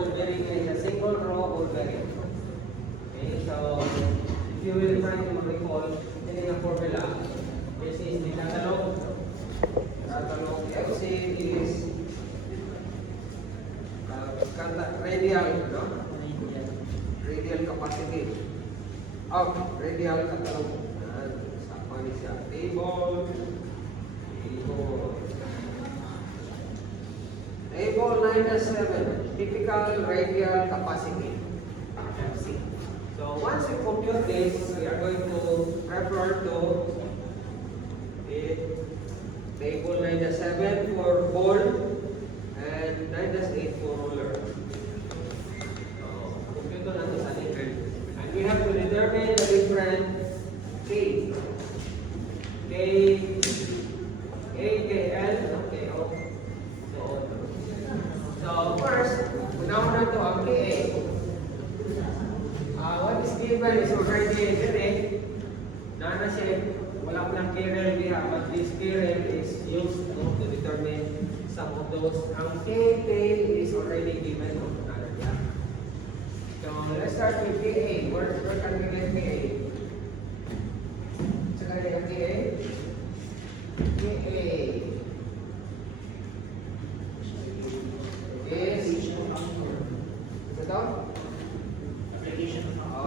ball bearing is a single row ball bearing. Okay, so if you will try to recall, ini ang formula. This is the catalog. Catalog FC is radial, no? Radial capacity. Radial catalog. Sama ni siya. Table. Table 9-7. Typical radial capacity. FC. So once you compute this, we are going to refer to table 9-7 for ball and 9-8 for roller. So, compute natin sa different. And we have to determine the different K. KL, okay, okay. So first, una-una to ang KA. What is given is already direct. Nana siya, wala ko ng KRL diha, but this KRL is used to determine some of those. Ang KK is already given. So let's start with KA. Where can we get KA? So can we get KA? KA is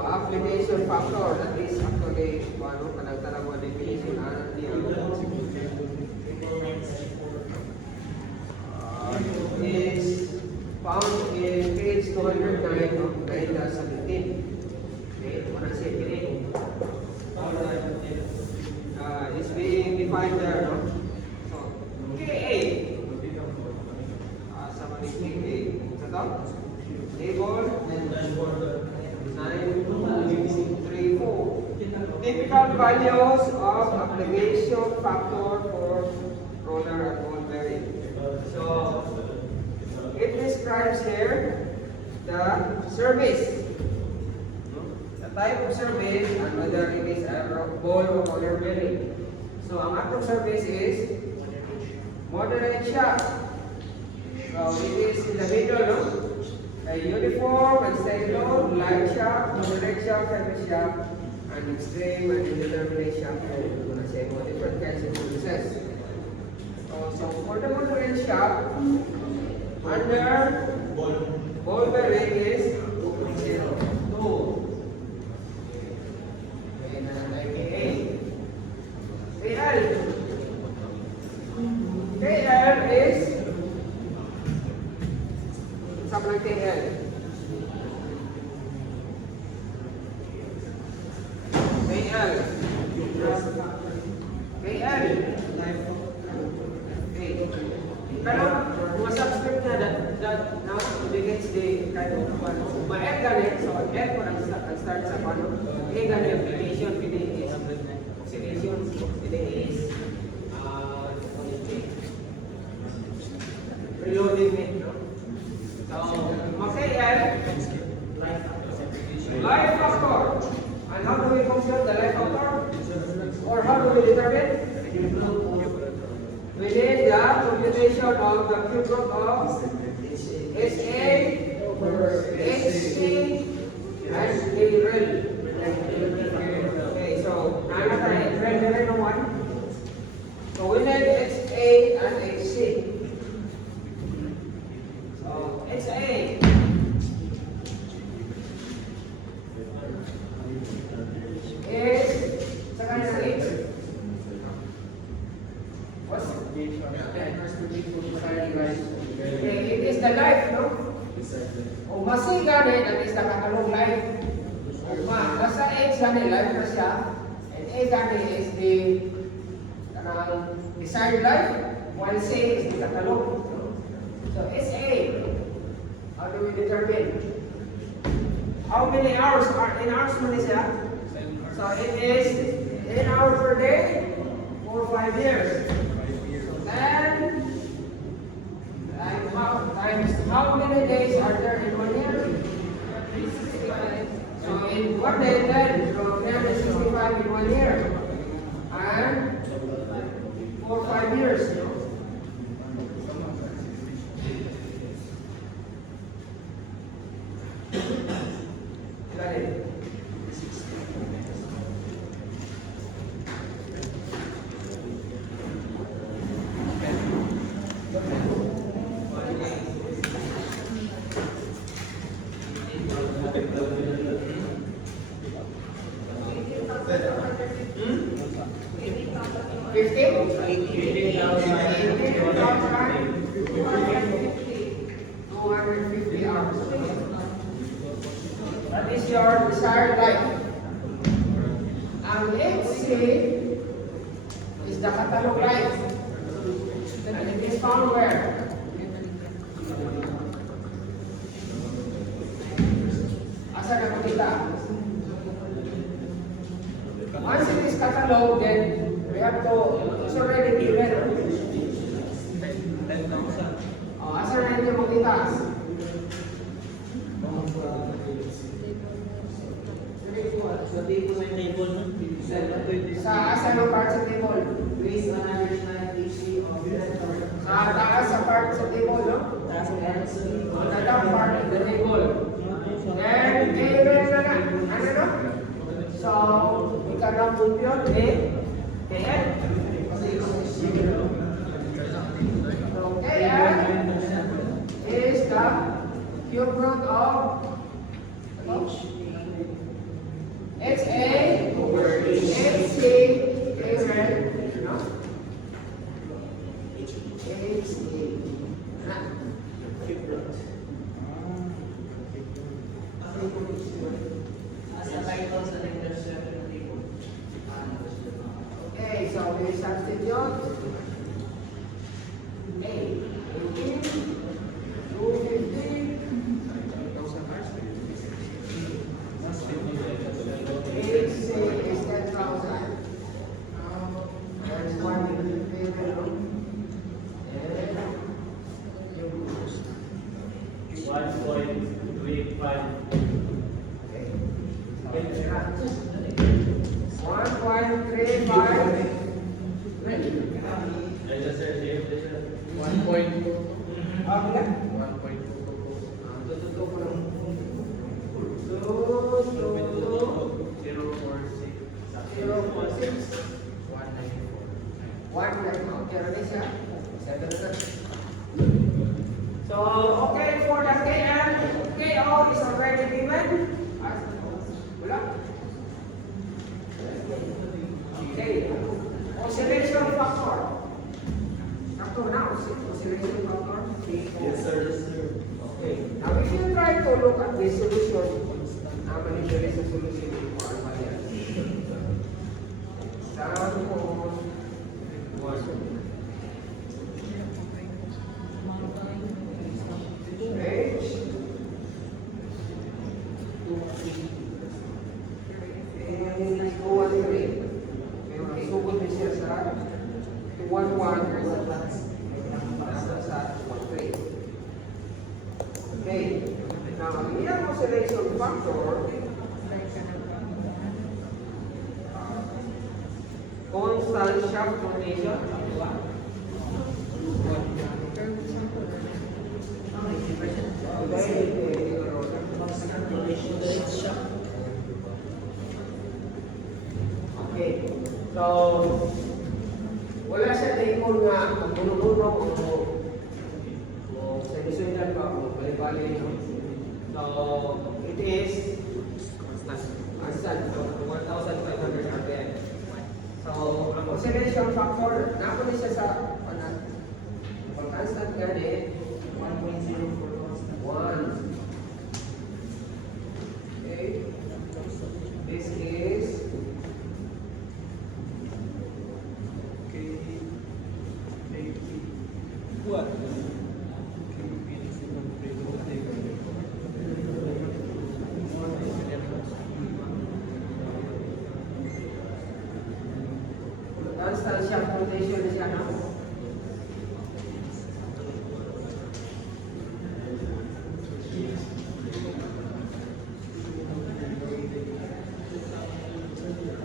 application factor. That is actually ano panagtanong mo definition anak niya. Is found in page 209 of Gaida 17. Okay, what I say today? Is being defined there, no? So, KA. Sama ni KA. Ito? Table 9.34. Typical values of application factor for roller and ball bearing. So, it describes here the service. The type of service and whether it is a ball or roller bearing. So, ang atong service is moderate shock. So, it is in the middle, no? A uniform and stable, light shock, moderate shock, heavy shock, and extreme and indeterminate shock. I'm going to say more different kinds of services. So, for the moderate shock, under ball bearing is 0, 2. And KA. KL. KL is something like KL. KL. KL. Pero masubscript na that now begins the kind of ma-F ganit, so F ko ang start sa paano A ganit application, PD is oxidation, PD is reloading it, no? So, mag-KL life factor. And how do we compute the life factor? Or how do we determine? Within the computation of the cube root of SA, HC, and AREL. Okay, so nana tayo, AREL na 1. So we need HA and HC. So HA is sa kanya H. It is the life, no? O masay gani, that is the katalong life. Basta H gani, life na siya. And A gani is the desired life, while C is the katalong. So SA, how do we determine? How many hours are in hours mo siya? So it is 10 hours per day for 5 years. And how many days are there in 1 year? So in 1 day, then from 365 in 1 year, and for 5 years. No? 250 hours. That is your desired life. Ang HC is the catalog life. And it is found where? Asa na makita? Once it is cataloged, then we have to, it's already given. Asa na ito makita? Sa asa ng part sa table? Based on average night HC of Sa taas sa part sa table, no? Tatang part of the table. Then, kailan na nga? Ano no? So, ikaw na compute KN. So, KN is the cube root of HA over HC given, no? HC. Okay, so we substitute A, 18, 250, HC is 10,000. There's one in favor, and 1.35. So, okay, for the KM, KO is already given. Wala? Okay. Oscillation factor. Factor now, oscillation factor. Yes, sir. Okay. Now, if you try to look at this solution, how many there is a solution for Armalia? Okay. Now, ang iyang oscillation factor, constant shaft rotation. Okay. So, wala siya table nga buno-buno o sa isunan pa o bali-bali. So, it is constant 1,500 RPM. So, ang oscillation factor, nakunin siya sa constant gani 1.04 constant. 1. Okay. This is What? constant shaft rotation siya, no?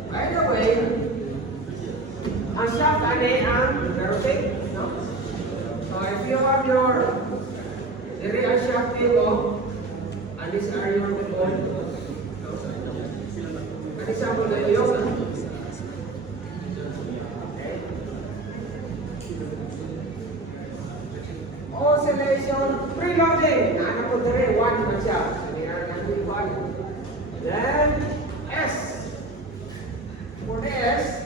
By the way, ang shaft ani ang perfect, no? So if you have your diri ang shaft nimo, and these are your people, no? An example na yung oscillation preloading. Ano po diri? 1 man siya. So we are going to 1. Then S. For the S,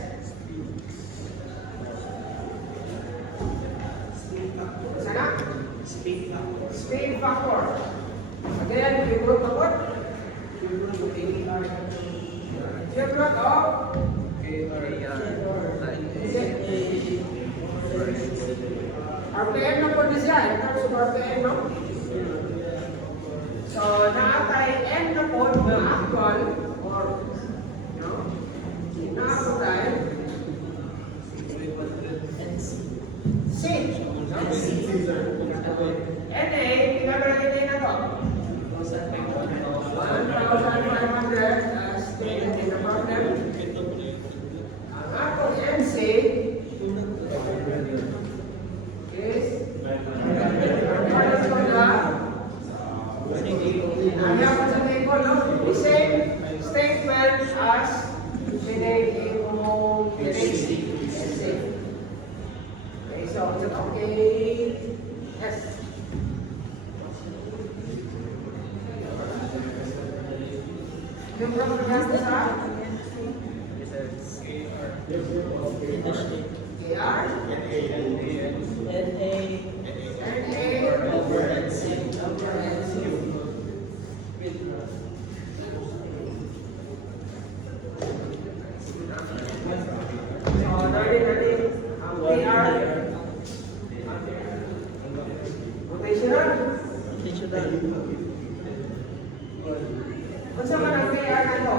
sana? Speed factor. Again, cube root of what? Cube root of RPM na po siya, in terms of RPM, no? So, naatay M na po na actual or, no? Naatay C. NA, pinagagay na to. 1,500 as stated in the problem. Ang atong MC is the same statement as pinag mo okay, so is it okay? Yes. Yung problem sa KR NA over NC. Unsa man ang KR nato?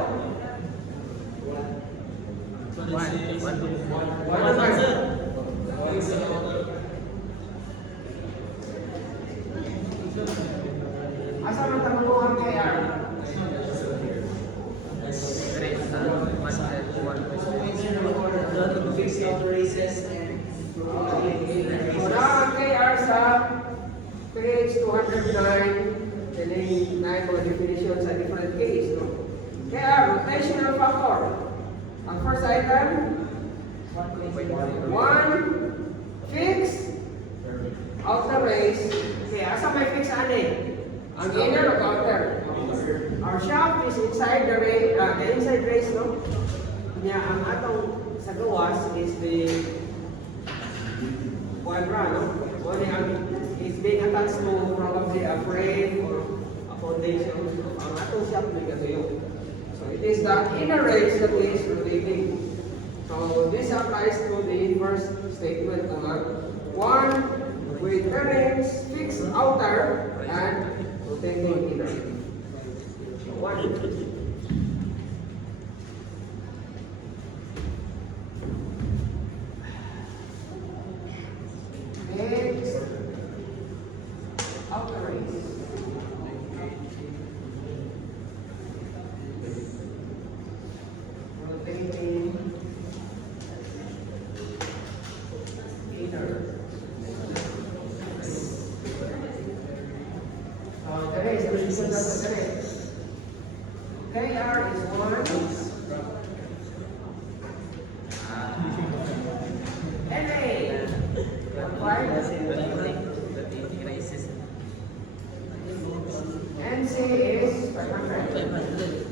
1. Asa man tamo ang KR? Wala ang KR sa page 209, tining 9 mga definition sa different case, no? Kaya, rotational factor. Ang first item, 1, fix, outer race. Kaya, asa may fix ani? Ang inner o outer? Our shaft is inside the race, inside race, no? Kanya, ang atong sa gawas is the quadra, no? Is being attached to probably a frame or a foundation. Ang atong shaft may katuyo. So it is the inner race that is rotating. So this applies to the first statement naman. 1 with bearings fixed outer and rotating inner. So 1. Next, outer race. Rotating inner. The race, the race. KR is 1. NA. 5. NC is 500.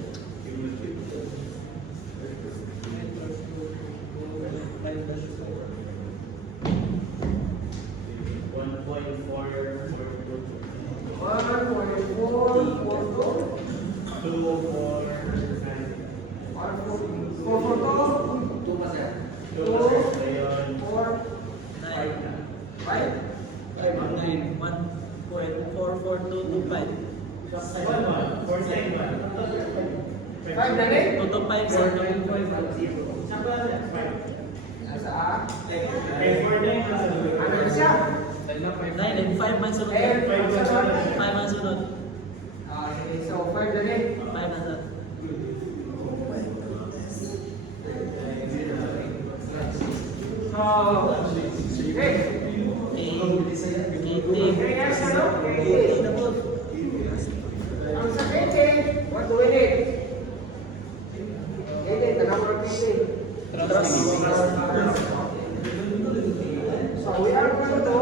So we are going to,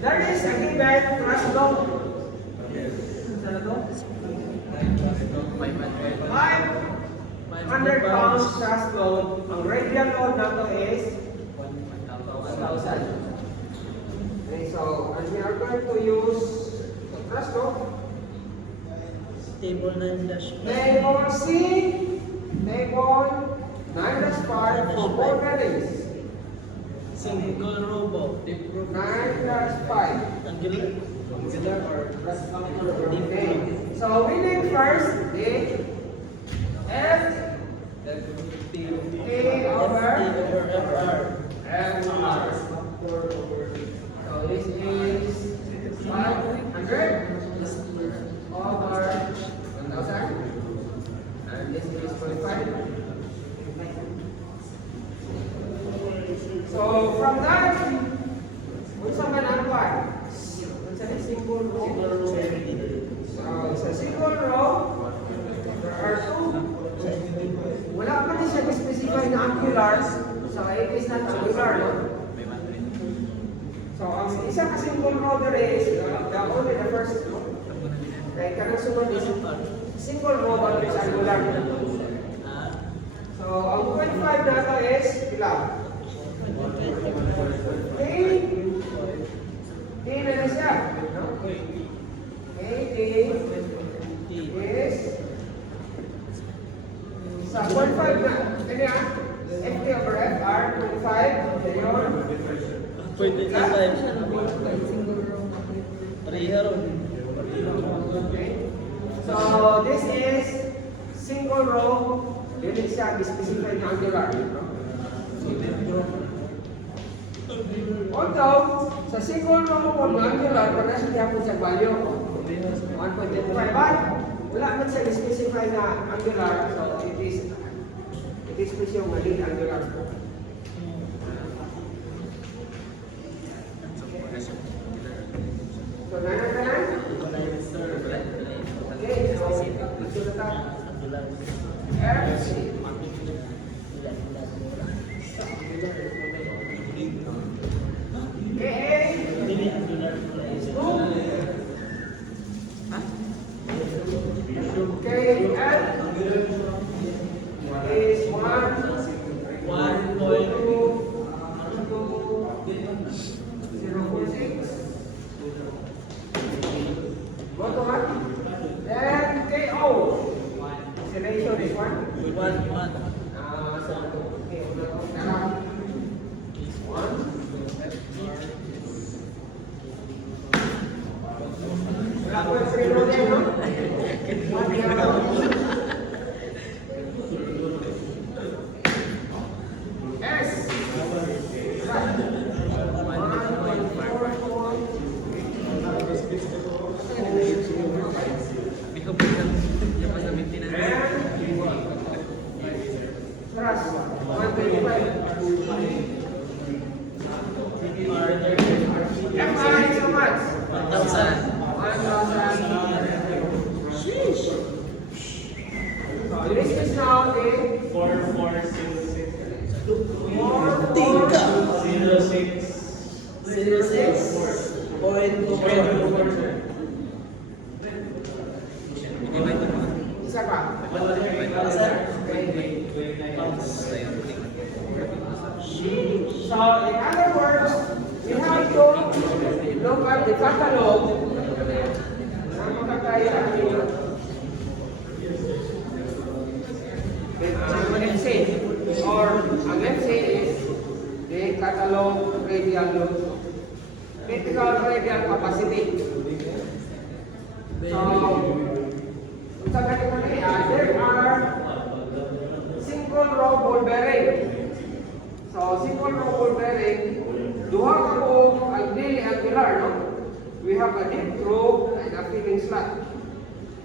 there is a given thrust load. 500 pounds thrust load. Ang radial load nato is 1,000. Okay, Okay, so and we are going to use contrast, no? Table 9 dash. Table C, table 9-5 for ball bearings. Single row ball. 9-5. Angular. Angular or Okay, so we need first the F A over FR. So this is 500 over 1000, and this is 25. So from that, what's the man one? It's a single row. So it's a single row. There are two. Wala pa rin siya specify na angular. So it is not angular, no? So ang isa ka single row there is only the first row. Kaya kanang sunod is single row but it's angular. So ang 0.5 na ito is pila? T na na siya. T is sa 0.5 na. Ano yan? FT over FR, 0.5. Ngayon. 0.25. Okay. So this is single row. Dili siya specified na angular. Although, sa single row kung angular, para siya po sa value. 1.25. Wala man siya specify na angular. So it is po siya mali angular. So, nanan? Okay, so, ito na FC. Is 1, 0.6. Go to 1. Then KO. Selection is 1. So, okay, is 1. Wala po yung preloaded, no? This is now the 06.24. Isa pa. So, in other words, we have to look at the catalog na makakaya let's say, or let's say is the catalog radial load, critical radial capacity. So, kung sa ganito na there are single row ball bearing. So, single row ball bearing, duha ka po ang daily angular, no? We have a deep groove and a filling slot.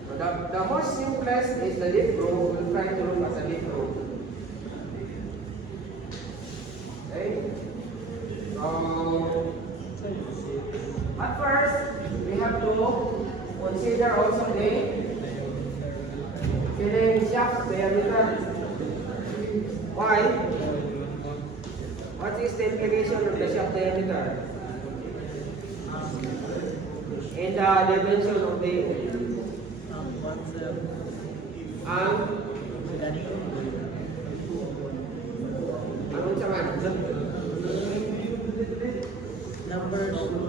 So the most simplest is the deep groove. We'll try to look at the deep groove. Okay? So, at first, we have to consider also the filling shaft diameter. Why? What is the implication of the shaft diameter? In the dimension of the anong saman?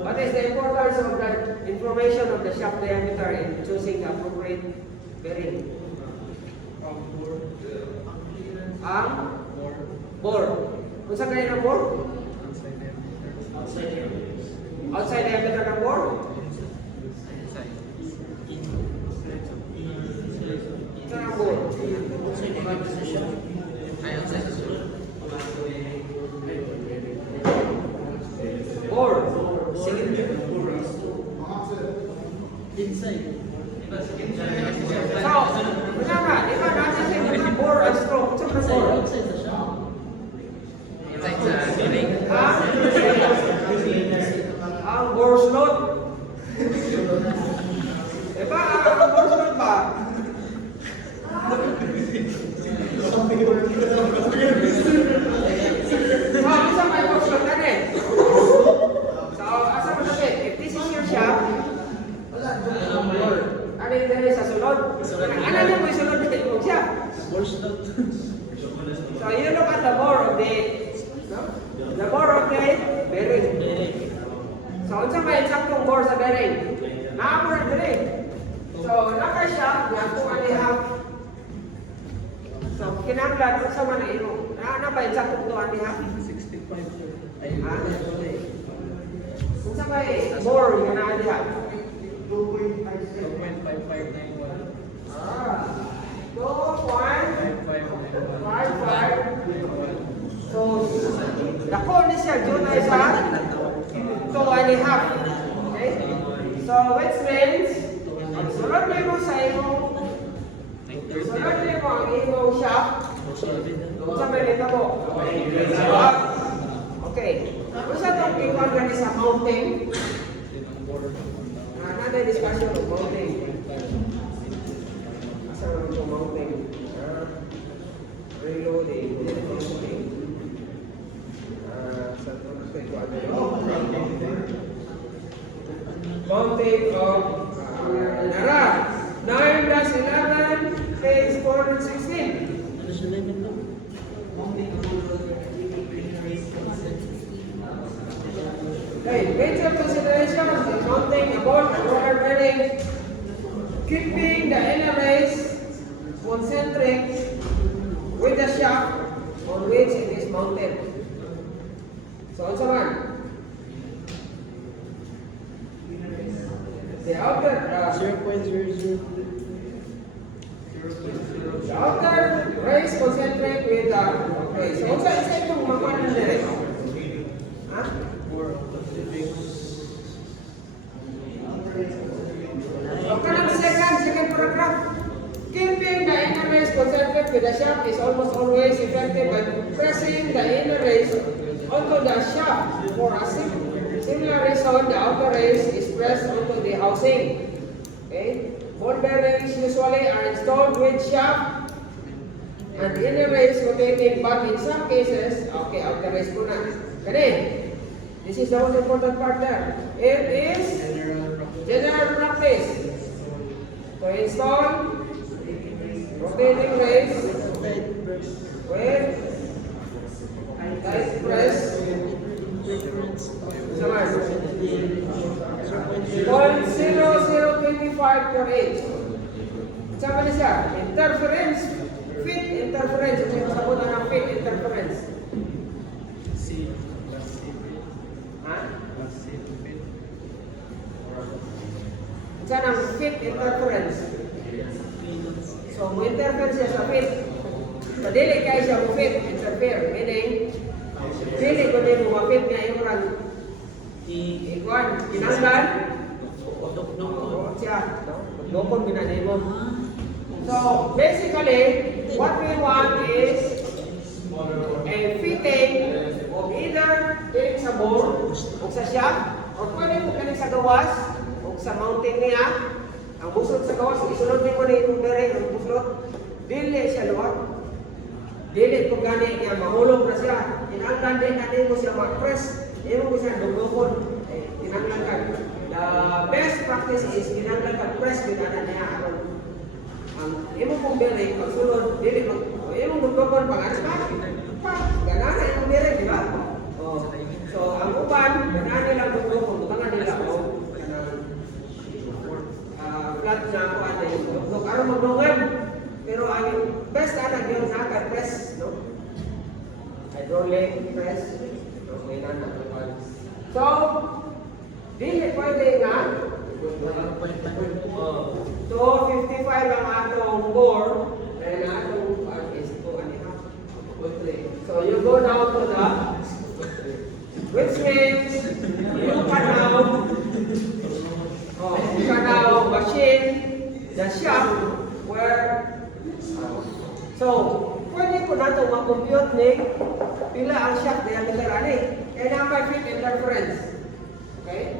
What is the importance of the information of the shaft diameter in choosing the appropriate bearing? Ang bore. Kung saan kayo ng bore? Outside diameter ng bore? Saan ang bore? Bore. Inside. So, kasama, di ba natin sa mga bore and stroke? Saan ang bore? Outside the shop. Ang bore slot. Diba, ang bore slot ba? So, isa may bore slot ka din. So, asa mo sabi, if this is your shaft, ano yung dali sa sunod? Ano yung may sunod na yung shaft? Bore slot. So, you look at the bore of the bore of the bearing. So, unsa may eksaktong bore sa bearing? Naamo na diri. So, naka-shaft na 2.5. So, kinahanglan unsa man ang imo? Ano ba eksaktong 2.5? 65. Ha? Unsa may bore nga naa diha? 2.5591. Ah. 2.55. So, dako ni siya dun ay sa 2.5. Okay? So, which means, sunod mo mo sa imong, sunod mo mo ang imong shaft, sa may mo. Okay. Kung sa itong ikaw gani sa mounting, another discussion of mounting. Asa naman itong mounting? Reloading. Mounting. Mounting of Nara. 9-11, page 416. Ano siya namin to? Okay, major considerations in mounting a bolt and roller bearing. Keeping the inner race concentric with the shaft on which it is mounted. So, also man, the outer, 0.00. the outer race concentric with the, okay, so also isa itong makanan na rin. Ha? So, kanang second paragraph. Keeping the inner race concentric with the shaft is almost always effective by pressing the inner race onto the shaft. For a similar reason, the outer race is pressed onto the housing. Okay? Ball bearings usually are installed with shaft and the inner race rotating, but in some cases, okay, outer race muna. Kani, this is the most important part there. It is general practice to install rotating race with tight press. Saman. 0.0025 per inch. Sama na siya. Interference. Fit interference. Ito yung sabunan ng fit interference. Ha? Ito ang fit interference. So, mo interference siya sa fit. So, dili kayo siya mo fit, interfere. Meaning, dili ko din mo ma-fit niya yung rang ikuan, kinanglan. Siya, dokon ginanay mo. So, basically, what we want is a fitting of either dili sa bore, o sa shaft, or pwede mo kanin sa gawas, o sa mounting niya. Ang buslot sa gawas, isunod din mo na yung bearing, ang buslot, dili siya luwag. Dili kung gani niya, mahulog na siya. Kinanglan din natin mo siya mag-press. Hindi mo siya dugdukon. Kinanglan ka. The best practice is kinanglan ka press with ana niya. Ang imo kong bearing, pagsunod, dili mo. Imo dugdukon pag ano ka? Ganana yung bearing, di ba? So, ang uban, ganana lang dugdukon. Bukangan nila flat na ako ano yung dugdug. Aron magdungan. Pero ang best na yung naka-press, no? Hydraulic press. Okay na nakuha. So, dili pwede nga. So, 55 ang atong bore. Then atong is 2.5. So, you go down to the, which means, you can now machine the shaft where, so, pwede ko na ito mag-compute ni pila ang shaft diameter ani. Kaya na may fit interference. Okay?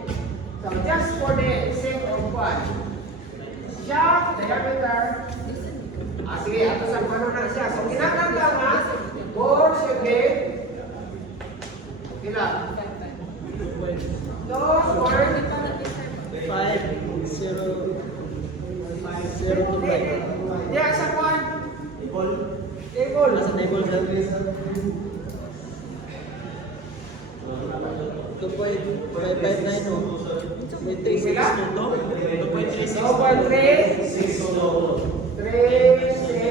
So, just for the sake of fun, shaft diameter, sige, ato sa paano na siya. So, kinakanta nga, bore should be, kila? So, for 5, 0, 0 to 5. yeah, sa kwan. Table. Nasa table sir. 2.559 o. 2.362 to. 2.362. 3,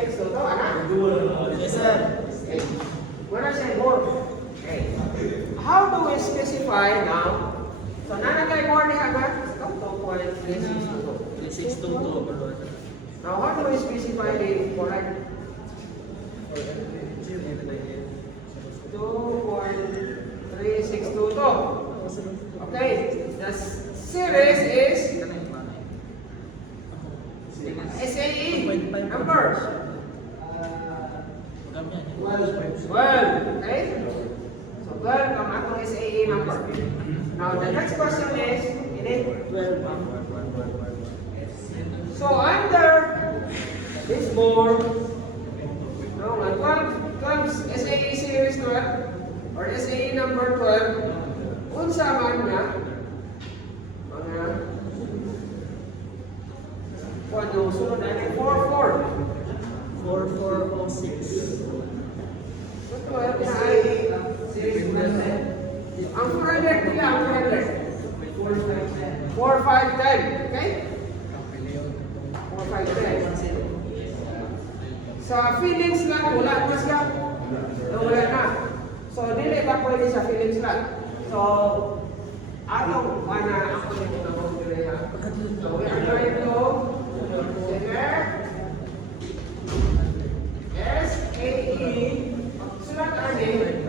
6, so, anak. Yes sir. Okay. Wala siya more. Okay. How do we specify now? So, nanagay more ni agad? 2.362. 3.622. Now, how do we specify the correct? 2.362. Okay. The series is SAE numbers. 12. Okay? So 12 ang atong SAE number. Now the next question is, ini 12. so under this board, no, 12 SAE series 12 or SAE number 12, unsa man na mga kung yung sunod ay 44. 4406. So 12 na ay series 12. Ang 400 nila, ang 400. 4, 5, 10. Okay? 4, 5, 10. Sa feelings lang, wala na siya. Wala na. So, dili ba pwede sa feelings lang? So, atong ako nito na kong dili. So, we are going to consider SAE. Sulat ani.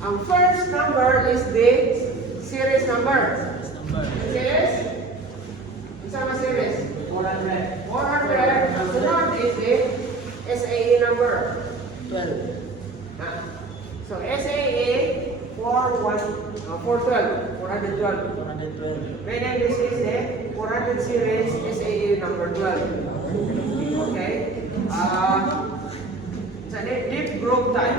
Ang first number is the series number. Which is? Isang series? 400. 400. Ang sunod is the SAE number. 12. So SAE 412. 412. 412. Meaning this is the 400 series SAE number 12. Okay? It's a deep group type.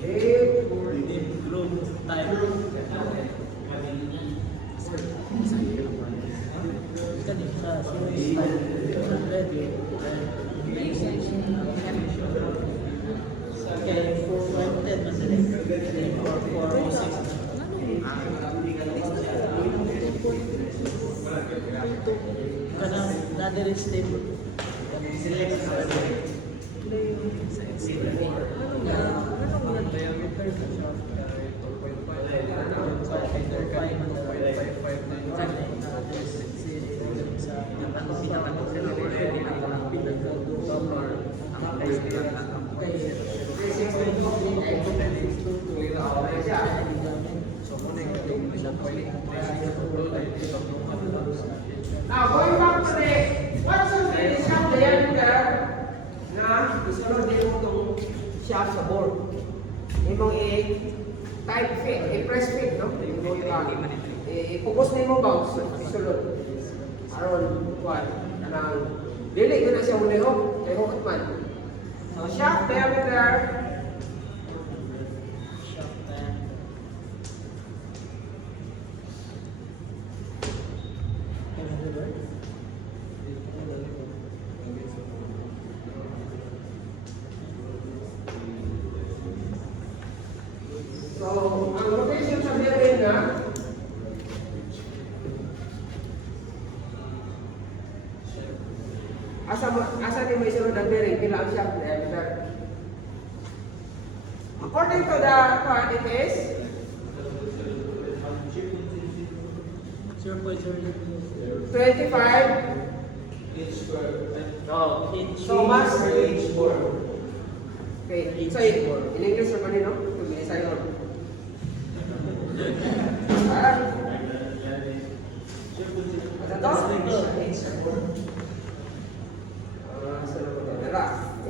Deep Group type. Kanina sa series type. 100. Okay, 410 madaling. 406. Kanang nadir stable. Now, going back to the, what should be the shaft diameter na isunod din mo itong shaft sa board? Imong i-type fit, i-press fit, no? I-focus na mo bounce, isunod. Aron, what? Dili ko na siya hulihok, kay hukot man. So, shaft diameter, so, ang location sa bearing na asa ni may sunod ang bearing, pila ang shaft diameter. According to the part, it is 0.0. 25. Oh, So mas inch more. okay. So in English naman yun, no? Tumili sa'yo. Ah?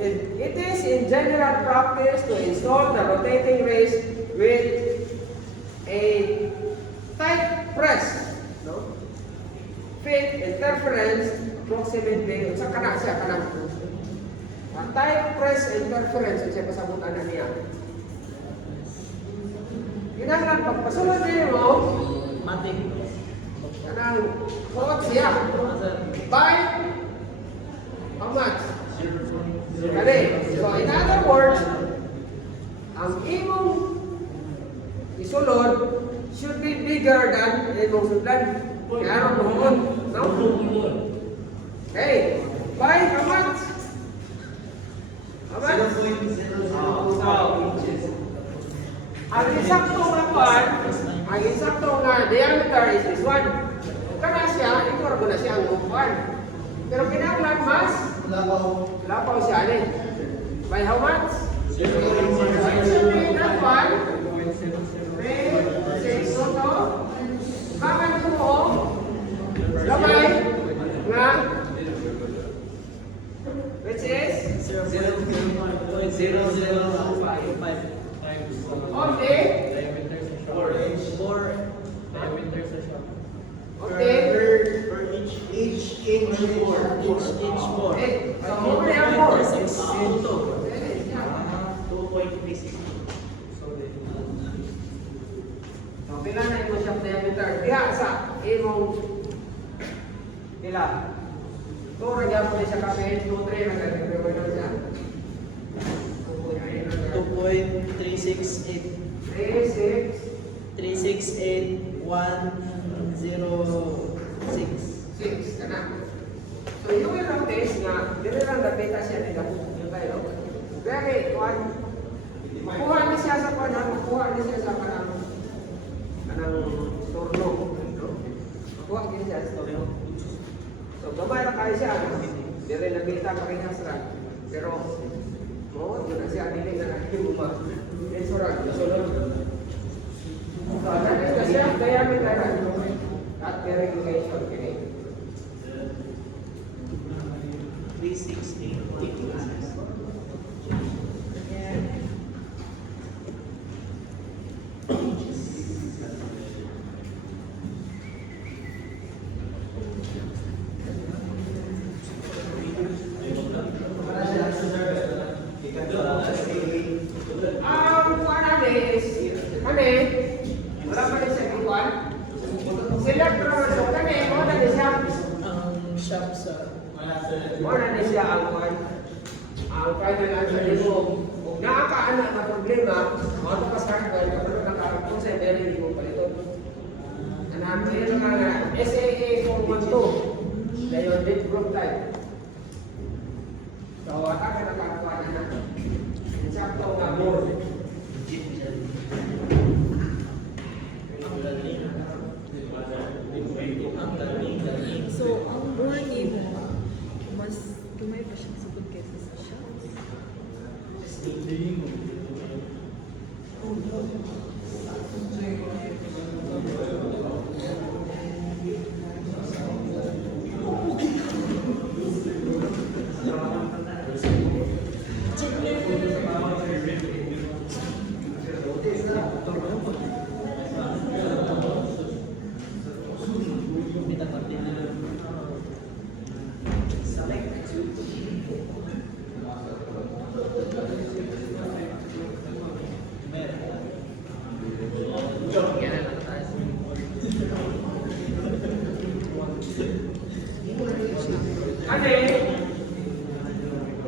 It is in general practice to install the rotating race with a tight press, no? Fit interference approximately sa kana siya kanang tight press interference siya pasabutan na niya. Kinahanglan pagpasulod niyo mo Matik. kanang hot siya. By how much? Kali. So in other words, ang imong isulod should be bigger than imong sudlan. Kaya aron mohon, no? Okay. By how much? How much? Ang isakto nga kuan, ang isakto nga diameter is this one. Kana siya, ito ra na siya ang kuan. Pero kinahanglan mas lapaw siya ani. By how much? 0.0. That one. 3, 6, so bakit mo gamay nga which is 0.005 times okay. diameter sa shaft. Okay. Per each inch more. Each inch more. Okay. So more and more. 2.36. So pila na imo shaft diameter diha sa imong pila. Kung nagyapon ni sa kapit, 2, 3 na ganito siya. 2.368. 3, 6, 368,106. 6 kana. So you will notice nga dire lang dapita siya nila yung tayo. Very one. Kuha na siya sa kanang, kuha na siya sa kanang torno. Kuha gid siya sa torno. So gamay ra kayo siya. Dire nabita parehas ra. Pero mo yun na siya dili na nakahimo. It's right. Sulod. So that is the shaft diameter at bearing location kini. 368. Ang kuan is kani wala pa rin sa kuan. Select ra so kani mo na ni siya. Ang shaft sa Mo na ni siya ang kuan. Ang kaya na sa limo. Ug naa ka ana nga problema, mo to pas ka kuan kapag nakaapon sa bearing mo palito. Anan meron nga SAA 412. Dayon deep group type. So ata ka nakakuha na. Sakto nga more. So, ang warning mo, mas tumay pa siyang sugod kaysa sa siya. Kasi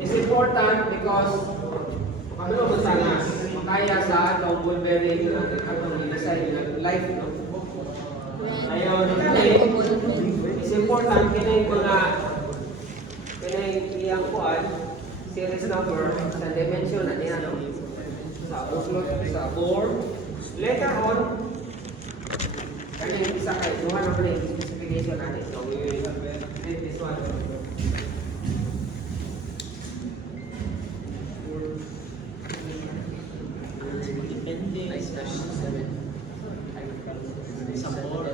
it's important because ano naman sana makaya sa atong ball bearing atong design ng life no. Ayun, kasi it's important kini mga series number, sa dimension na niya, no? Sa uslot, sa bore. Later on, kanya isa kayo, duha na pala yung specification natin. So, we will read this one. Nice dash 7. Sa more.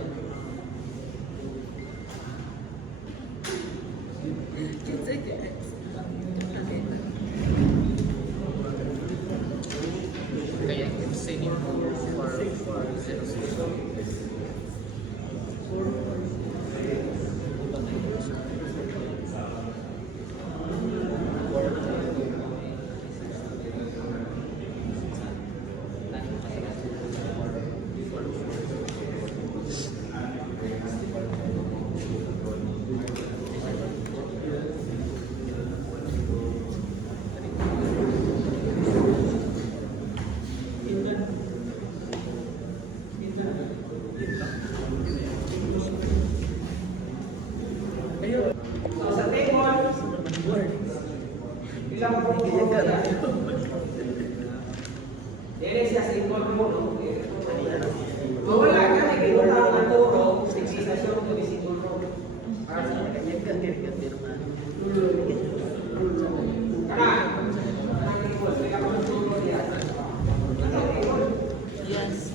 It's okay. Kaya same for 0. So, sa table, ilang po yan? Yan siya sa equal mo, no? Wala ka, may ginutang na turo, sigsisasyon ko di siguro. Para sa Yes.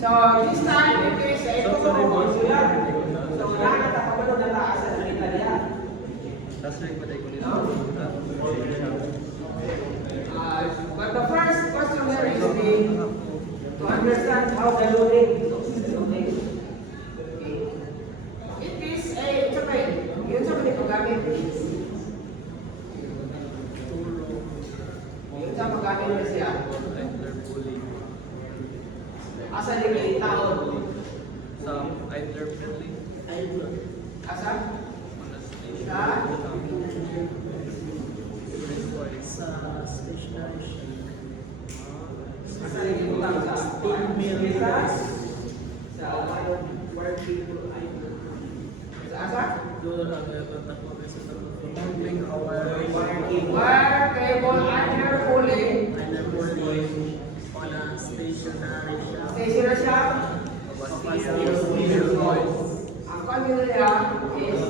So, this time, ito is ito ko sila. So, lahat na kapalo na taas sa Italia. But the first question here is to understand how ballooning. It is a, yun sa mga paggamit. Yun sa paggamit na siya. Asa ni kay tao? Sa either building. Asa? Sa? Sa stationary. Asa ni kay utang sa? Sa Where people either. Sa asa? Doon ang building Wire cable under pulling. on a stationary shop. Stationary shop. Ang kanila niya is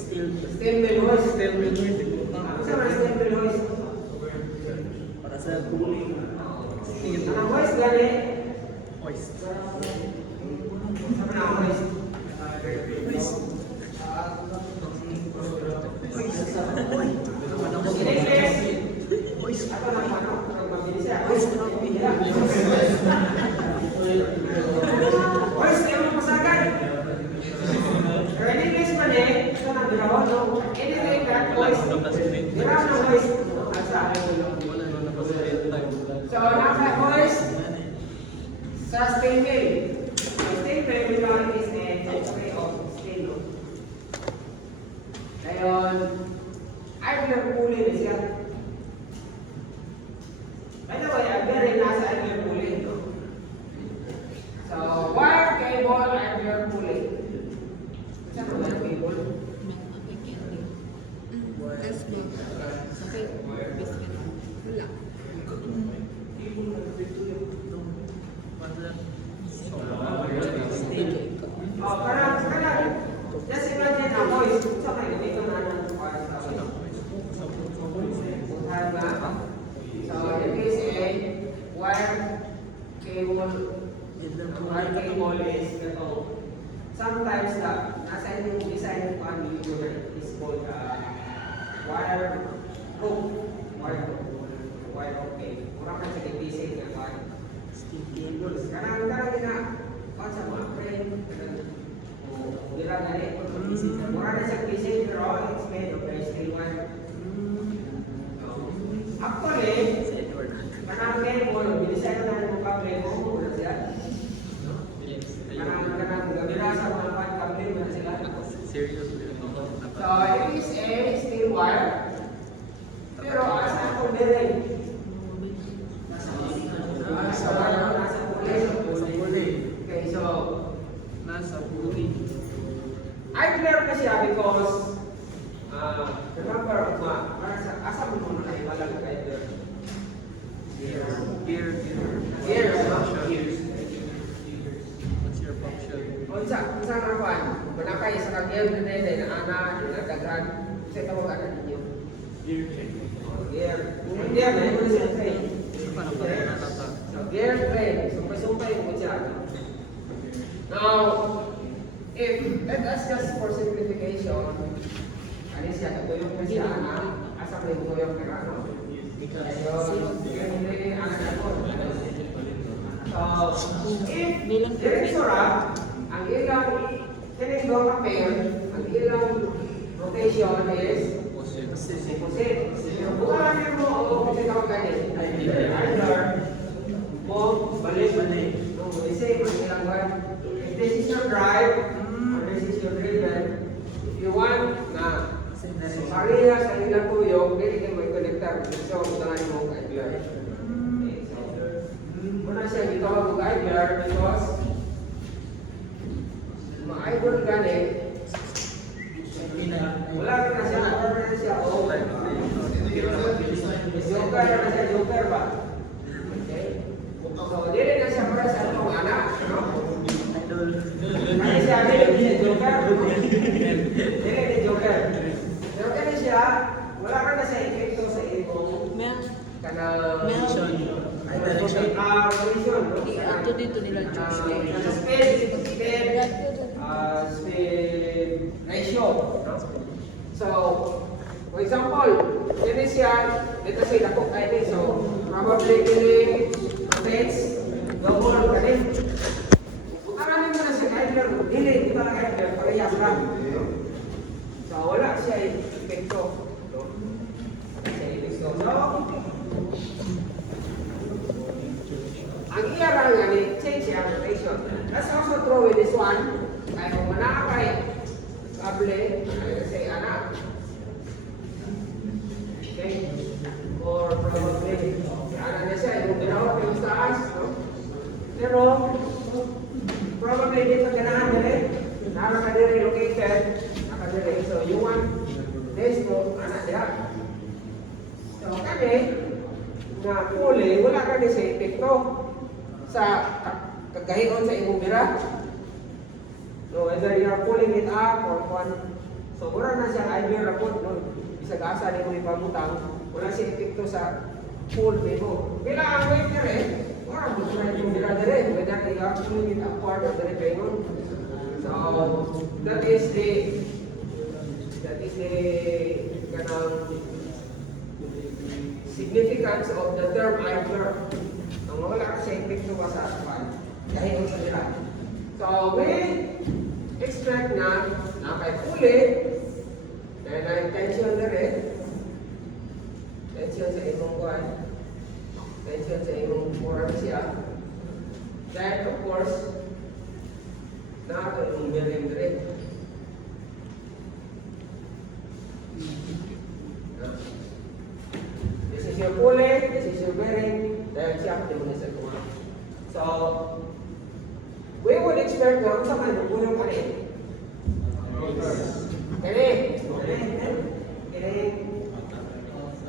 steel mill hoist. Ano sa mga steel mill hoist? Para sa cooling. Ang hoist gani? Hoist. Sa mga hoist? In English, ato na ano? Mabilis siya. Hoist. Hoist, kayo magpasagan. Pero in English man ito na ginawa, no? Anything that hoist, ginawa ng hoist. Asa? So, nasa hoist, sa steel mill. Sa steel mill, we found is a of steel. Ngayon, idler pulling siya. By the way, idler rin nasa idler pulling. No? So, wire cable, idler pulling. Saan naman ang cable? Yes, ma'am. Sakay. Biscuit. Wala. Oh, parang, just imagine a voice. Sa kayo, dito na ng wire sa So, it is a wire cable. Wire cable is ito. Sometimes nasa yung design ng computer is called wire rope. Wire rope. Wire rope cable. Mura ka sa basic na wire. Karang na, kung sa mga frame, dira gani. Mura na sa basic pero it's made of very steel wire. Actually, kanang cable, binisan na ng mga cable mo na siya. Kanang gabira sa mga kable mo na sila. Serious. siya because, remember, asa mo muna kayo malang kayo? Gear. Gears, no? What's your function? Unsa nga kuan? Manakay sa kagyan na na ana, dinadagan. Sa tawag ana ninyo. Gear. Gear. Gear na yun siya train. Paano ba nalata? So, gear train. Sumpay-sumpay mo siya. Now, if, let us just for simplification, ano siya, katuyok na siya, ana, asa ko yung tuyok na ano? Ayun, hindi, ana na po. So, if, direksora, ang ilang, kinig doon ka pair, ang ilang rotation is, opposite. Pero kung alam mo, opposite ako ganit. Either, mo, balik. Kasi, ang ilang one, if this is your drive, or this is your driven, if you want na pareha sa ilang tuyok, hindi ka may connector. So, utangan mo ang idler. Okay, so, muna siya gitawag ang idler because ma-idler gani, wala ka na siya, wala na siya, joker ba? Okay? So, dili na siya para sa itong anak, no? Kasi siya, dili na joker. Dili na joker. Pero kaya siya, wala ka na sa epekto sa imong kanang Meron. rotation, no? Ito dito nila Kanang speed ratio, no? So, for example, yun siya, dito siya lakok kayo, so, probably kini rotates, double ka din. Kung aramin mo na siya idler, dili, di ba na idler, parehas lang. So, wala siya epekto. No? Wala siya epekto. So, ang iyarang nga ni change siya rotation. Let's also throw in this one. Kaya kung manakakay, kable, say anak. Okay? Or probably, anak na siya, yung ginawa yung taas, no? Pero, probably dito ganahan nila, nakakadiri located, nakadiri. So, you want this to anak niya. So, kami, na puli, wala ka sa epekto sa kagahion sa imong bira. So, whether you are pulling it up or one, so mura na siya idler rapod, no? Bisag asa ni mo ipamutang, wala siya epekto sa pull mo. Bila ang weight na rin, mura mo siya yung bira na rin, whether you are pulling it upward or the repayment. So, that is the kanang significance of the term idler. Ang wala kasi epekto ba sa pan, kahit sa nila. So, we expect na kay puli, dahil na tension na rin, tension sa imong kuhan, tension sa imong forearm siya. Then, of course, na imong bearing rin. This is your pulley, this is your bearing, then siya ang timunin sa kuha. So, we would expect na kung saan man yung kani. Kani.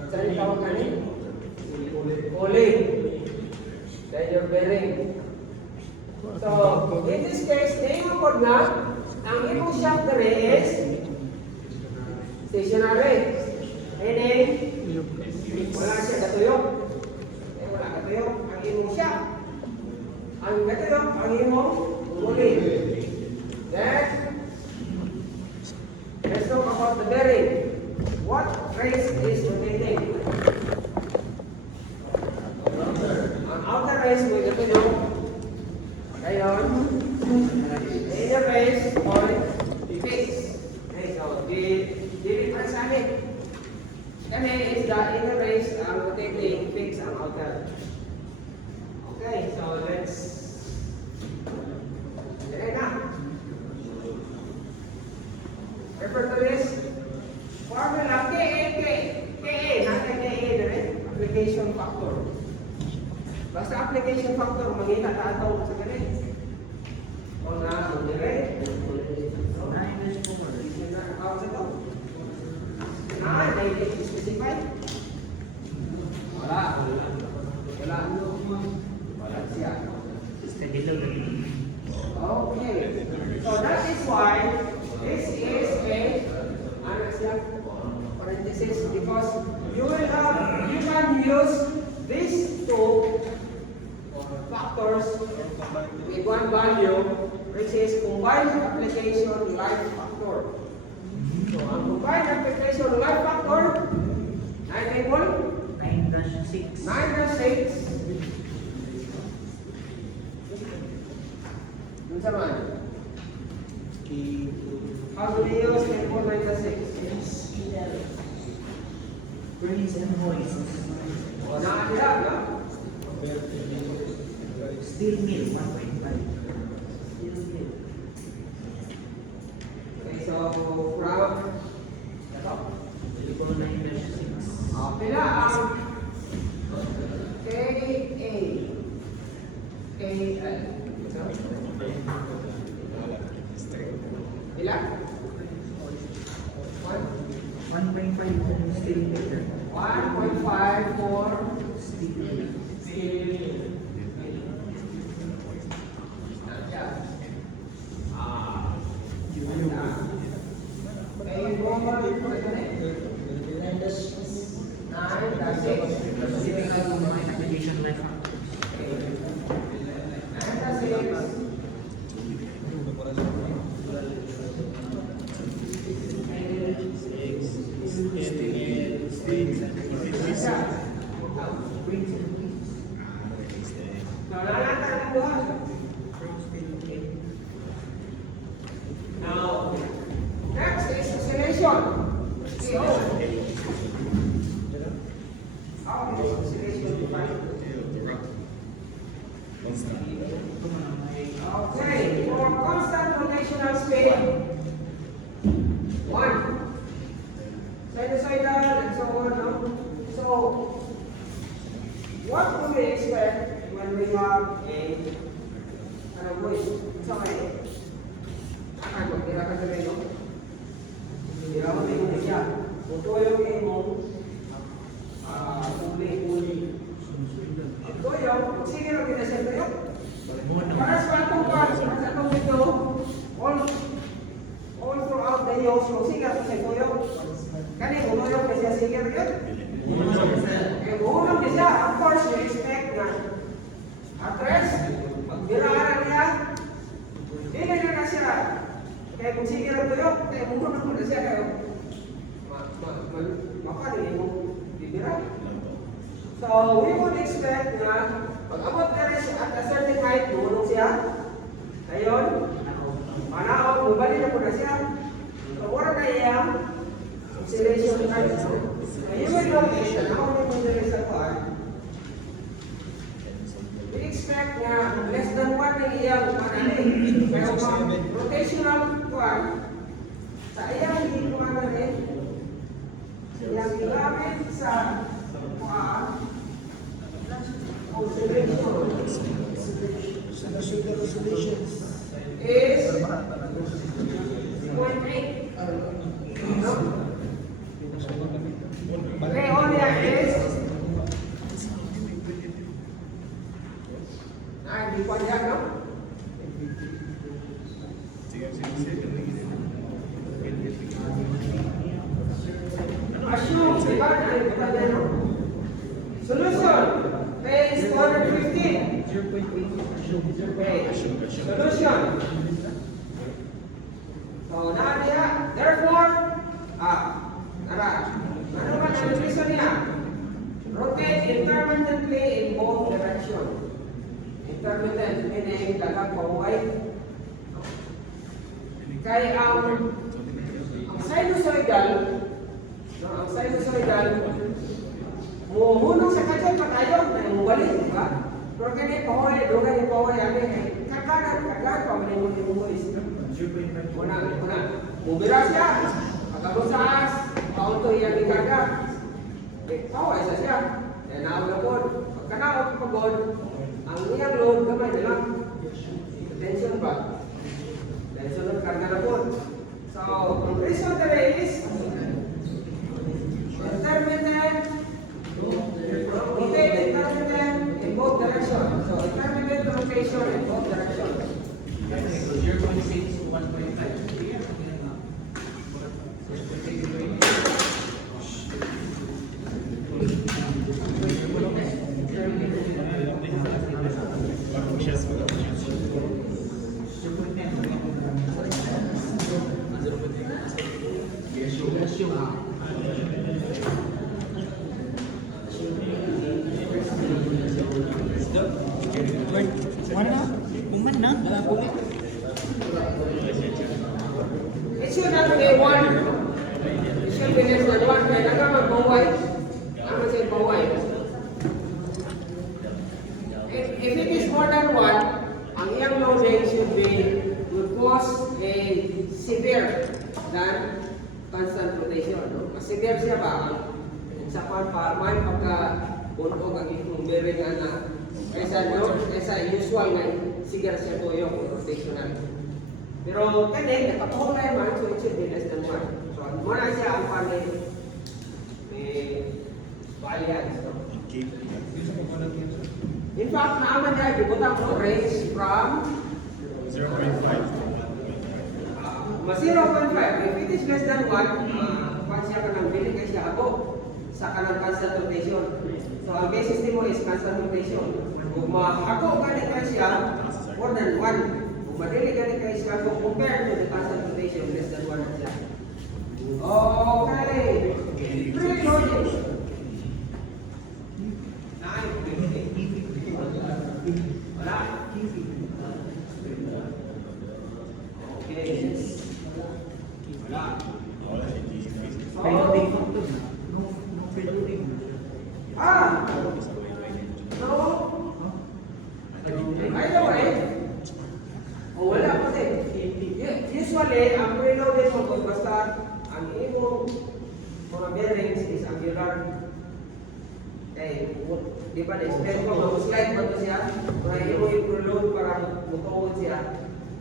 Saan yung tawag kani? Pulley. Then your bearing. So, in this case, name mo na, ang imong shaft na rin is stationary. Meaning, wala siya katuyok. Wala katuyok. Ang imong shaft. Ang katuyok, ang imong pulley. Then, let's talk about the bearing. What race is rotating? Ang outer race mo katuyok. Ngayon, inner race or fix. Okay, so, difference namin. Kami is the inner race ang rotating, fix ang outer. Okay, so let's dire na. Refer to this formula KA, natin KA dire, application factor. Basta application factor, mangita tataw sa ganit. O na, dire. specify? Wala. Wala. Wala siya. Okay. So that is why this is a ano siya? Parenthesis, because you can use these two factors with one value, which is combined application life factor. So ang combined application life factor, 9 equal 9-6. 9-6. Dun sa man. How do we use equal 9-6? Praise and voices. O, nakakila, no? Still meal, 1.5. Still meal. Okay, so from ito. Equal 9-6. Pila ang KA. KL. Pila? 1.5 still meal. 1.5 for Still meal. Application life Now, next is oscillation. CO. How is oscillation defined? Okay, for constant rotational speed, 1. Sinusoidal and so on. No? So, what do we expect when we have a voice? It's okay. Ano, tira ka sa no? Tira mo din siya. Ito yung imong uli. Ito yung, sige lang kita sa ito. Para sa atong part, sa atong dito, all throughout the years, kung sige ako sa ito yung, kani, umulong ka siya, sige rin yun? Umulong ka siya, of course, you expect na address, magbiraan niya, hindi na siya. Kaya kung sige rin ito yung, kaya umulong na siya kayo, makanin mo, bibiraan. So, we would expect na pag-abot ka rin at a certain height, tulong siya. Ngayon, manaog, mabalik na po na siya. So, wala na iyang oscillation height. So, you will notice na ako rin mo sa part. We expect na less than 1 na iyang manalig. Pero rotational part, sa iyang hindi manalig, iyang ginamit sa oscillation is 0.8. No? Leonia is hindi pa yan, no? Assume, di ba? Hindi pa yan, no? Solution, phase 215. Okay, solution. So, nadia, therefore, ano ba ang reason niya? Rotate intermittently in both directions. Intermittent, meaning dagang pahuway. Kaya ang sinusoidal, muhunong sa kadyan patayo na mubalik, di ba? Pero kaya pahuway, doon yung pahuway, kagad, pamalimutin mo is. Una, mubira siya, pagkabusas, paunto yung ikaga. Pahuway sa siya, kaya naulapod. Pagkanaot pagod, ang iyang load kamay na lang. Tension ba? Tension ng karga na po. So, ang reason today is It should not be one. It should be less than one. Kaya naka magbaway. Ano siya baway? If it is more than one, ang iyang loading should be would cause a severe than constant rotation. No? Mas severe siya ba? Sa pan-farman pagka bunog ang itong bearing na kaysa usual nga sigar siya tuyo rotational. Pero kani nakatuhog na man, so it should be less than one. So muna siya ang panay may variance. No? In fact, naaman niya, ibutang ko range from 0.5. 0.5. If it is less than 1, kung siya ka nang bili kay siya ako sa kanang constant rotation. So ang basis nimo is constant rotation. Kung ako gani kay siya, more than 1. Kung madili gani kay siya, kung compared to the constant rotation, less than 1 na siya. Okay. Pre-loading. Wala. Okay. Wala. No. By the way, wala kasi. Usually, ang preloaded mo kung basta ang imong mga bearings is angular. Di ba na-explain ko, mag-slide ba ito siya? Kaya imong i-preload para mutuod siya.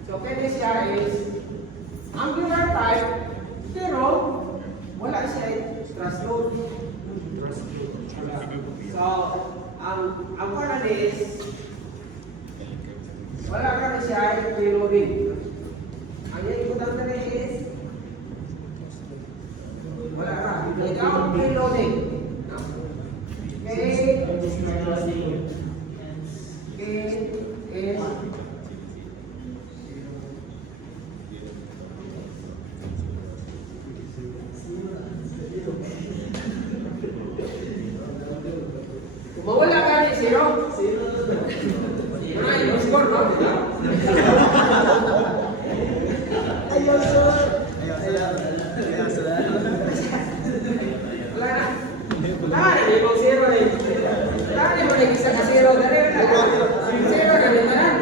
So, pwede siya is angular type, pero wala siya thrust load. So, ang kanan is wala ka na siya i-preloading. Ang yung ikutan na rin is wala ka. Ikaw ang preloading. Okay. Is kung mawala ka ni zero, wala yung score, no? Ayun, sir. Wala na. Tahan, may ibang zero na yun. Tahan, mo na isa ka zero. Dali na. Zero na rin na.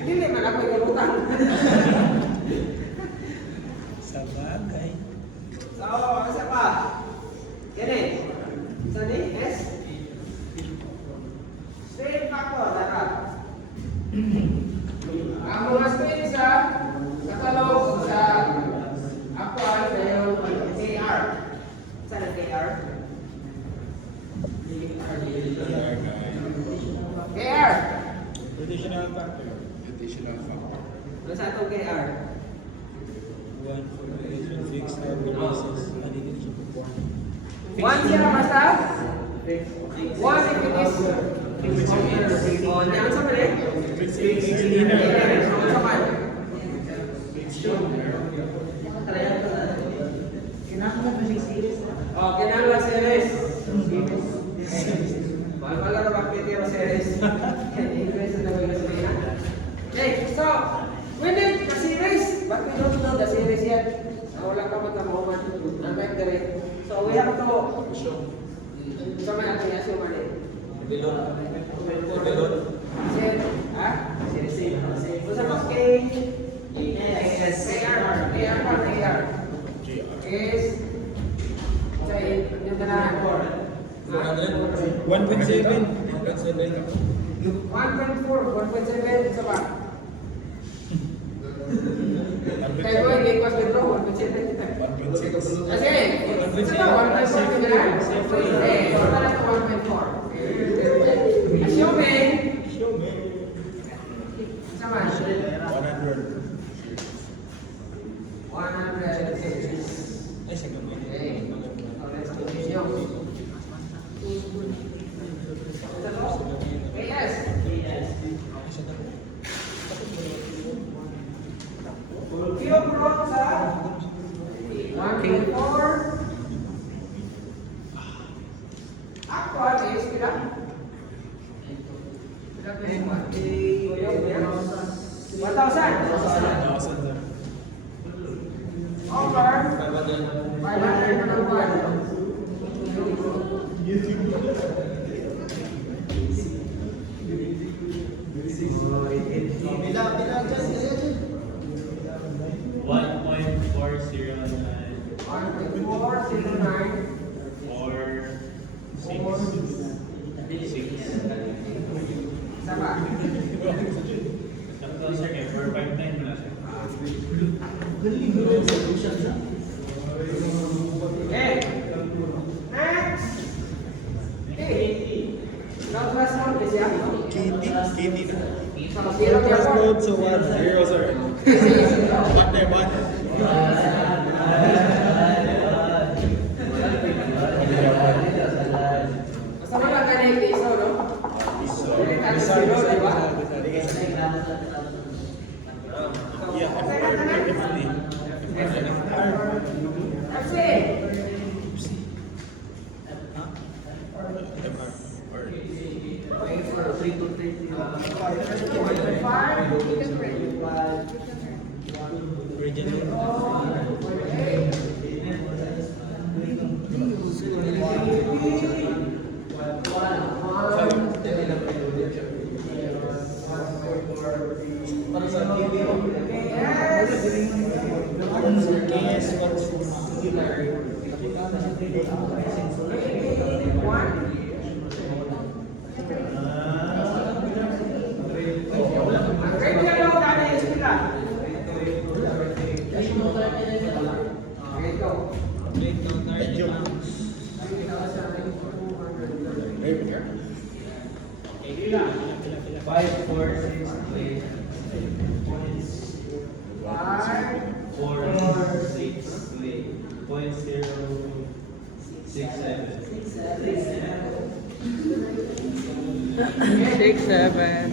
Hindi man ako ilutan. Sa bagay. So, isa pa. Kini. Isa ni S. Strain factor, dapat. Ang mga strain sa katalog sa actual na yung KR. Saan ang KR? KR. Additional factor. Additional factor. Ano sa itong KR? One for the fixed basis. Additional siya perform. One siya basta? One if it is oh, yan sa mali? Sa man? Oh, kinahanglan series. Mahal na bakit series. English na naman na. Okay, so when it the series, but we don't know the series yet. Wala ka magkamuman. Unlike the rate. So we have to sa may aplikasyon man eh. Bilon. Set, ha? Kung sa mas kay KR is sa yung tanahan ko. 1.7. 1.4, 1.7 sa ba? Kaya mo, hindi ko dito, 1.7 kita. 1.6. Kasi, isa ba, 1.4 kita na? Eh, wala na 1.4. Actual is pila? Pila ba yung 1,000. 1,000, sir. Over 500 na ng 1.409 sama. Okay. Next. Okay. Now class mode is yan. Kitty na. So, zero First yan. mode, so 1-0, sir. One there, one. Basta mo lang ganun yung piso, no? Ulit ang zero, di ba? Yeah, Okay na, FD. That's it. Six, seven.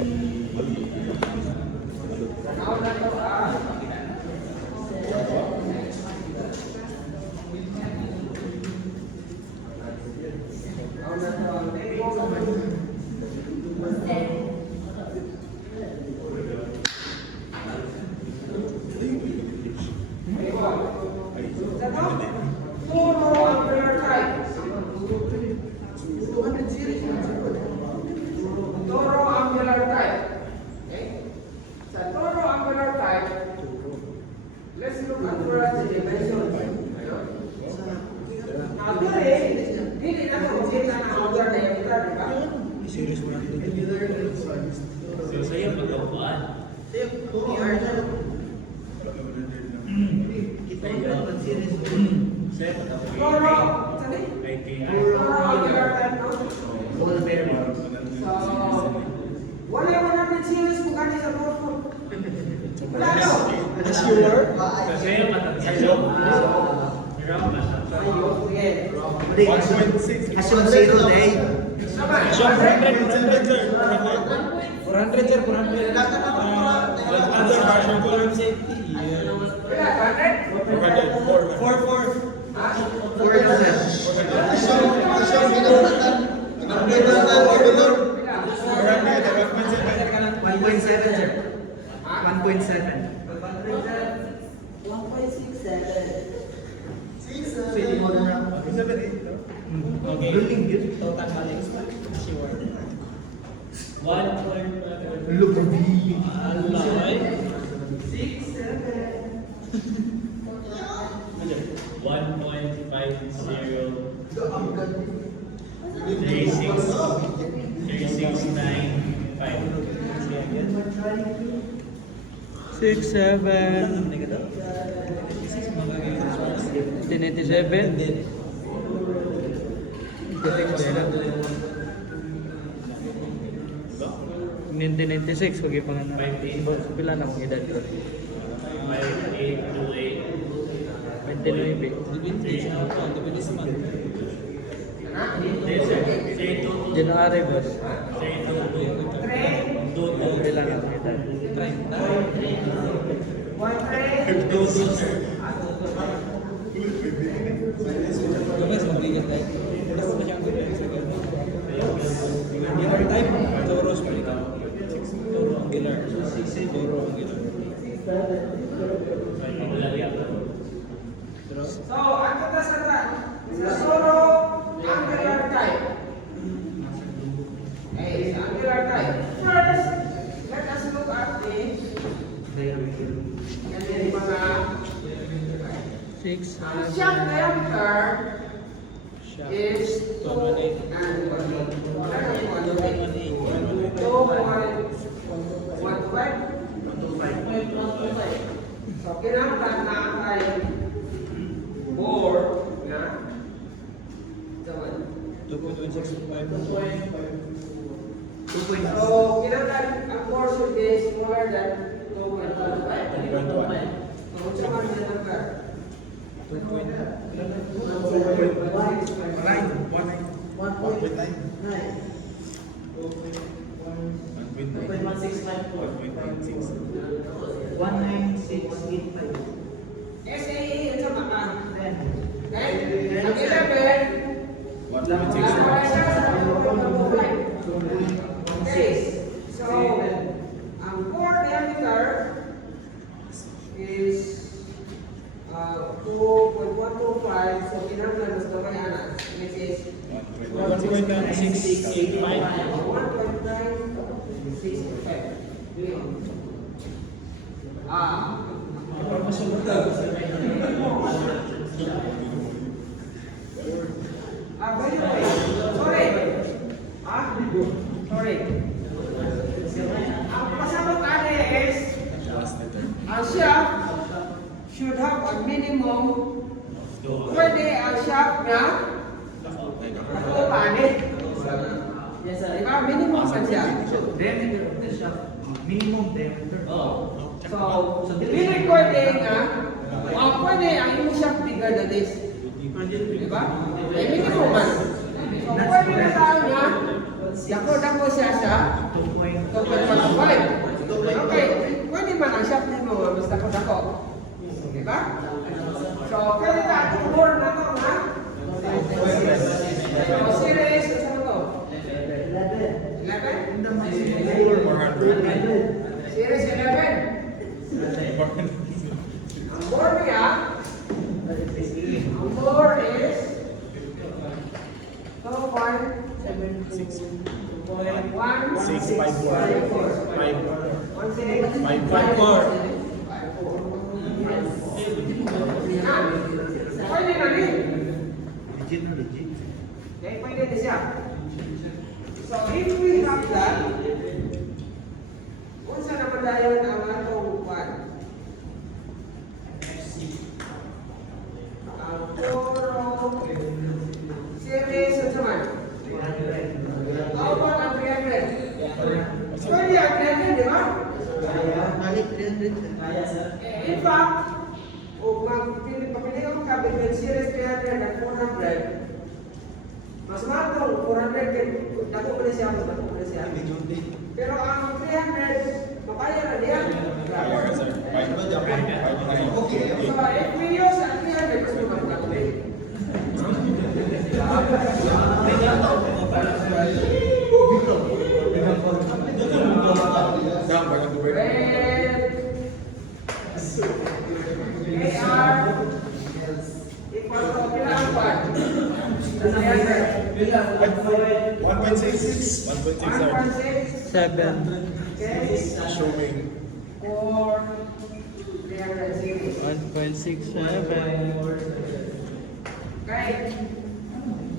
Toro angular type. Okay? Sa toro angular type, let's look at the dimension. Now, dili na ito makita ng angular diameter, di ba? Serious mo natin. So, sa'yo magkabuan. Sa'yo magkabuan. Toro, sali? Toro angular type, no? So, wala 100 series kung kanya sa notebook. Wala no? Sure? Sa'yo matagsayo. Ayun, yan. 1.6. Asyon zero day. Sama, 400, sir. 400, sir. 400. Other version ko lang safety. wala, 100? 400. 4. Okay. Total balik. Sure. 1.5. Look at me. Alay. 6, 7. 1087. Nindi 96 pagi panganan. Pila na ang edad ko? 29. January boss. Pila na ang edad? 12 magiging tayo. So, ang katasan sa solo angular type. Okay, sa angular type. First, let us look at the mga 6. shaft diameter is 2 and 2.15. So, kinahanglan na ay bore na zaman. 2.165. So, kinahanglan ang bore should be smaller than 2.15. So, zaman na number. 19685. SAE, ang sama ka. Okay? Ang 11, 1.6. okay. So, ang core diameter is 2.125. So, kinahanglan mas gamay ana, which is 1.685. 1.965. Ah. By the way, sorry. Sorry. Ang pasabot ani is ang shaft should have a minimum. Pwede ang shaft na nakupanit. Yes, sir. Diba? Minimum pa siya. Diameter of the shaft. Minimum diameter. So, recording nga, pwede ang imong shaft bigger than this. Diba? Eh, minimum man. So, pwede na tayo nga, dako siya sa 2.15. Okay, pwede man ang shaft nimo nga, mas dako-dako. Diba? So, pwede na itong board na ito nga. So, series, ano to? 11? 400. Series 11. Ang board niya, ang board is 2.654. Pwede na rin. Okay, pwede na siya. So, if we have that, kung saan naman dayon ang atong one? Ang puro series at naman. How about ang 300? Pwede ang 300, di ba? In fact, kung magpapili ko kabit ng series 300 at 400, mas matong 400 dako pa siya, mas dako pa siya. Pero ang 300, mapaya na diyan. So, if we use ang 300, mas dako pa. Equal to kailangan pa. 1.6. 1.6. 7. Okay. Showing. 4. 300 series. 1.67. Okay.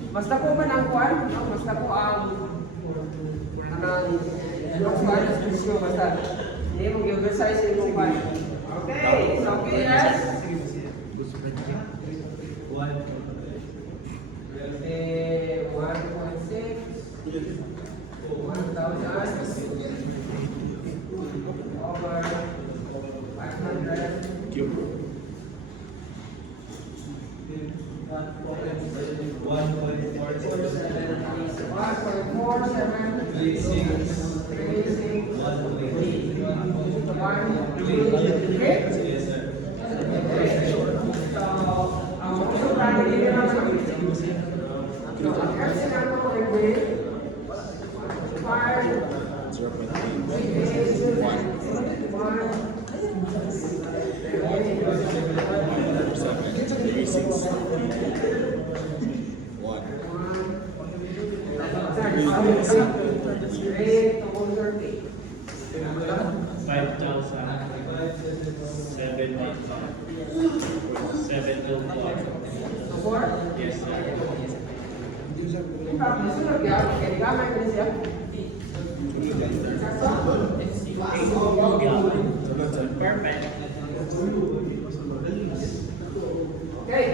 Basta po man ang kwan, no? Basta po ang kwan, basta hindi mo i-oversize yung kwan. Okay, so KS. Eh, 1.6 1,000 over 500 Cube. 0.8. 1. Rate to 30. 5,785. So, 4? Yes, sir. Susunod yan. Okay, gamay ko niya. Perfect. Okay.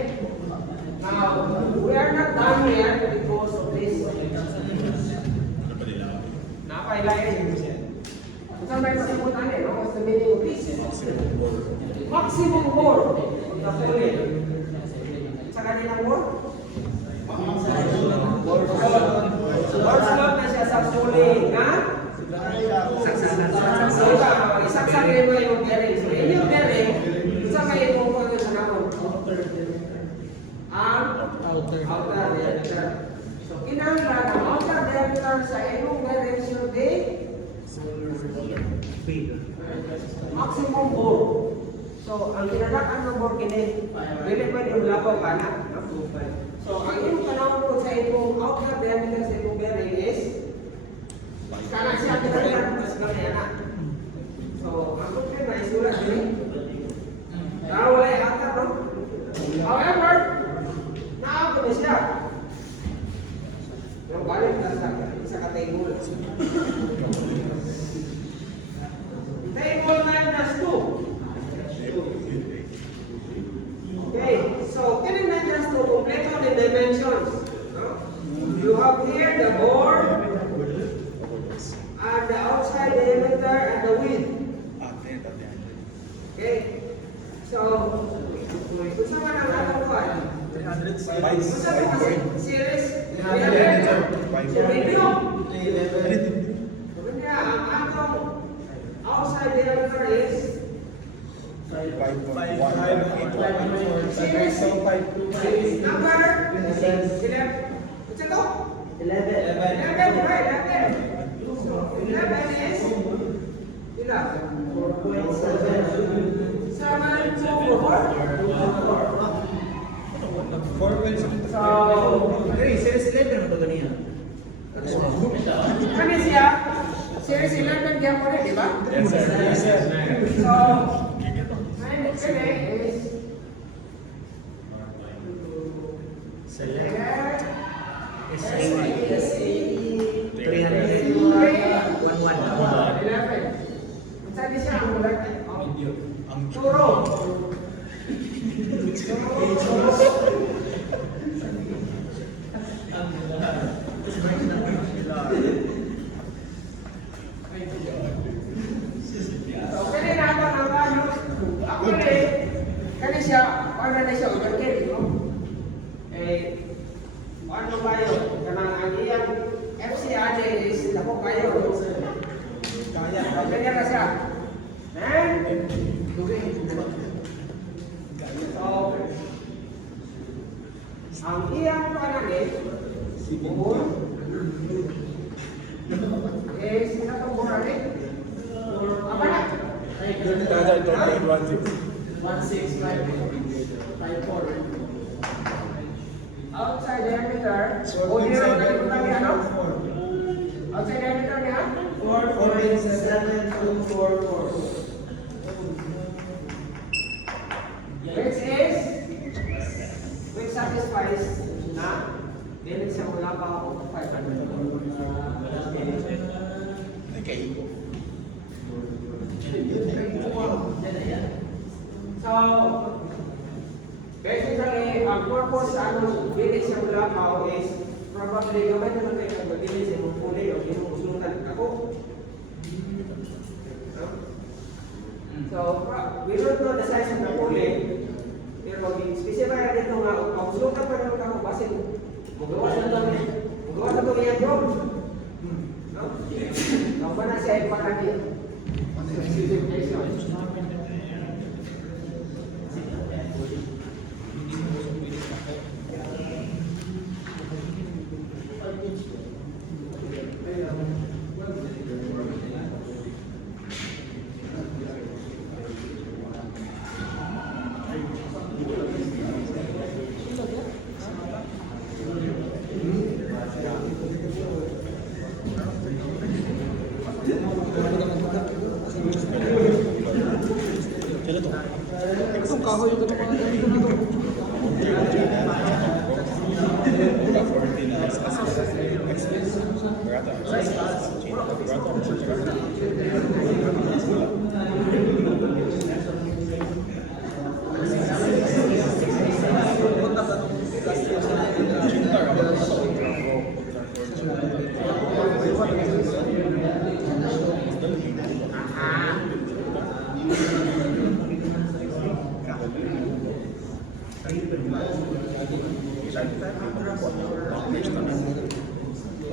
Now, we are not done yet because of this. Napailayan. Saan may pasimutan eh, no? What's the meaning of this? Maximum bore of the pole. Sa kanilang bore? Bore slot na siya sa pole na so, isaksakin mo yung bearing. So, yun yung bearing, saan kayo pupunta sa naman? Ang outer diameter. So, kinanglan, ang outer diameter sa inyong bearing should be maximum bore. So, ang kinalakan ng bore kini, really pwede yung labaw ka na. So, ang inyong tanong po sa inyong outer diameter sa inyong bearing is kanan siya kinalakan, mas kaya na. So, ang problema ay sulat din. Wala yung outer, no? However, naabot na siya. Pero balik na sa ka-table. Table 9+2. Okay, so killing 9+2, complete on the dimensions. No? You have here the bore, and the outside diameter, and the width. Okay, so, gusto mo ng atong kuhan? Gusto mo kasi series? So, medium. Kaya ang atong outside diameter is series number 11. What's it called? 11, right? 11. So, 11 is ilan? 4.7. Sama rin po 4. So, kani siya? Series 11 kaya mo rin, di ba? Yes, sir. Yes, sir. So, ngayon kami is sabi siya ang ulat ang turo. So, kani na ito ang ano, actually, kani siya, ano na siya, overkill, no? Eh, ano kayo, kanang ang iyang FCAJ is, ako kayo, kanya na siya. And, so, ang iyang kanan buhol, is, sinatong buhol apa na? 1654. Outside diameter, o di rin na ito kami ano? Outside diameter niya? 4.7244. Which satisfies na ganit siya mula pa ako 500. So, basically, ang purpose ano, ganit siya mula pa ako is probably gamay naman kayo ng mabilis yung puli o yung usunan ako. So, we don't know the size of the pulley. Pero specify dito nga, kung usunan pa naman ako, basin, magawa sa ito iyan bro. No? Kung ba na siya ipakagi? Specification. Itong kahoy yung ito mga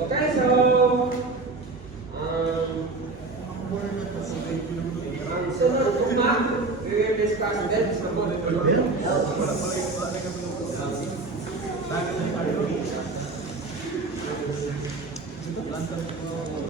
Okay, so sunod, we will discuss that.